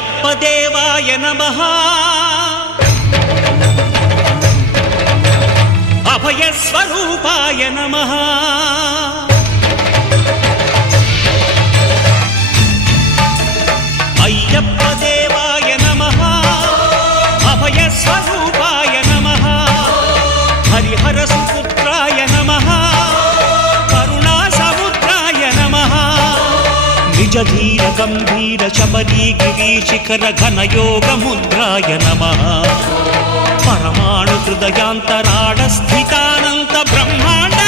అయ్యప్ప దేవాయ నమః అభయ స్వరూపాయ నమః అయ్యప్ప దేవాయ నమః అభయ స్వరూపాయ నమః హరిహర సుపుత్రాయ నమః కరుణా సముద్రాయ నమః నిజ ధీర గంభీర శబరీ గిరీశిఖర ఘన యోగ ముద్రాయ నమః పరమాణు హృదయాంతరాళ స్థితానంత బ్రహ్మాండ